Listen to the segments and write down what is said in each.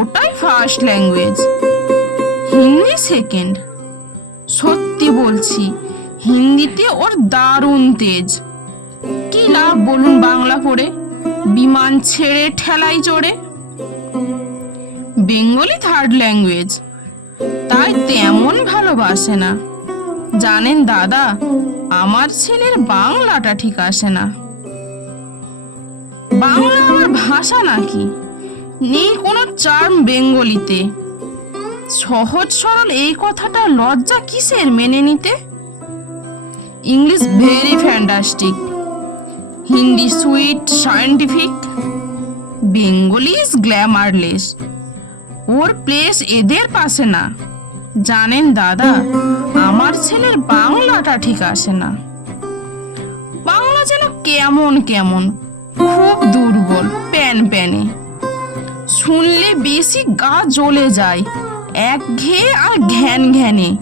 ওটাই first language Hindi second সত্যি বলছি, হিন্দিতে ওর দারুণ তেজ। কি লাভ বলুন বাংলা পড়ে? বিমান ছেড়ে ঠেলাই চড়ে। বেঙ্গলি থার্ড ল্যাঙ্গুয়েজ তাই তেমন ভালোবাসে না। জানেন দাদা, আমার ছেলের বাংলাটা ঠিক আসে না। বাংলা আমার ভাষা নাকি? নেই কোনো চার্ম বেঙ্গলিতে। সহজ সরল এই কথাটা লজ্জা কিসের মেনে নিতে? English very fantastic. Hindi sweet, scientific. Bengali is glamourless. Or place এদের পাশে না। জানেন দাদা, আমার ছেলের বাংলাটা ঠিক আসে না। বাংলা যেন কেমন কেমন, খুব দুর্বল, প্যান প্যানে। শুনলে বেশি গা জ্বলে যায়। এক ঘেয়ে আর ঘ্যান ঘ্যানে।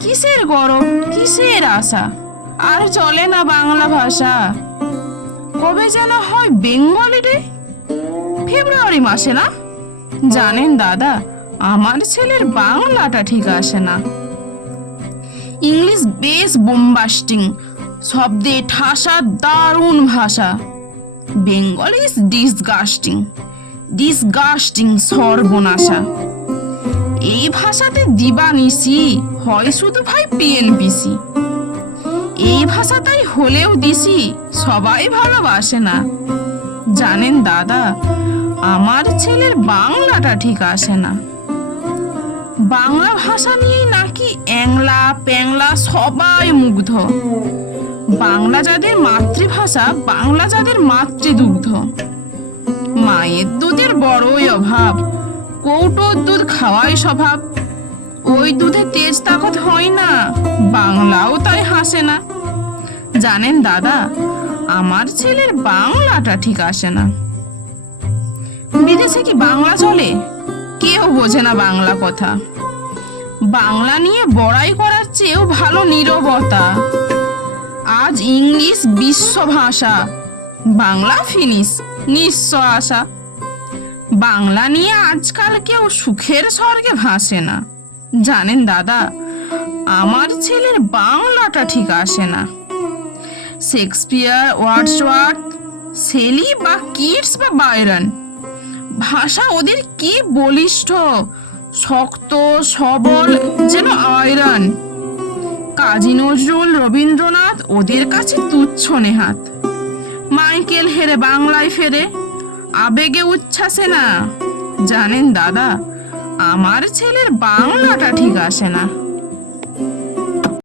কিসের গরম? কিসের আশা? আর চলে না বাংলা ভাষা। কবে যেন হয় বেঙ্গলি ডে ফেব্রুয়ারি মাসে না? জানেন দাদা, আমার ছেলের বাংলাটা ঠিক আসে না। ইংলিশ বেশ বোম্বাস্টিং শব্দে ঠাসা দারুণ ভাষা। বেঙ্গল ইজ ডিসগাস্টিং ডিসগাস্টিং সর্বনাশা। এই ভাষাতে দিবানিসি, হয় শুধু ভাই পিএনপিসি এই ভাষাটাই হলেও দিছি সবাই ভালোবাসে না। জানেন দাদা, আমার ছেলের বাংলাটা ঠিক আসে না। বাংলা ভাষা নিয়েই নাকি অ্যাংলা, প্যাংলা সবাই মুগ্ধ। বাংলা যাদের মাতৃভাষা, বাংলা যাদের মাতৃদুগ্ধ। মায়ের দুধের বড়ই অভাব। কৌটোর দুধ খাওয়াই স্বভাব। ওই দুধে তেজ তাকত হয় না, বাংলাও তাই হাসে না। জানেন দাদা, আমার ছেলের বাংলাটা ঠিক আসে না। বিদেশে কি বাংলা চলে? কেউ বোঝে না বাংলা কথা। বাংলা নিয়ে বড়াই করার চেয়েও ভালো নীরবতা। আজ ইংলিশ বিশ্ব ভাষা। বাংলা ফিনিশ নিঃস্ব আশা। বাংলা নিয়ে আজকাল কেউ সুখের স্বর্গে ভাসে না। জানেন দাদা, আমার ছেলের বাংলাটা ঠিক আসে না। শেক্সপিয়ার, ওয়ার্ডসওয়ার্থ, সেলি বা কিডস বা বাইরন, ভাষা ওদের কি বলিষ্ঠ, শক্ত, সবল, যেন আয়রন। কাজী নজরুল রবীন্দ্রনাথ ওদের কাছে তুচ্ছ নেহাত। মাইকেল হেরে বাংলায় ফেরে, আবেগে উচ্ছ্বাসে না। জানেন দাদা, আমার ছেলের বাংলাটা ঠিক আসে না।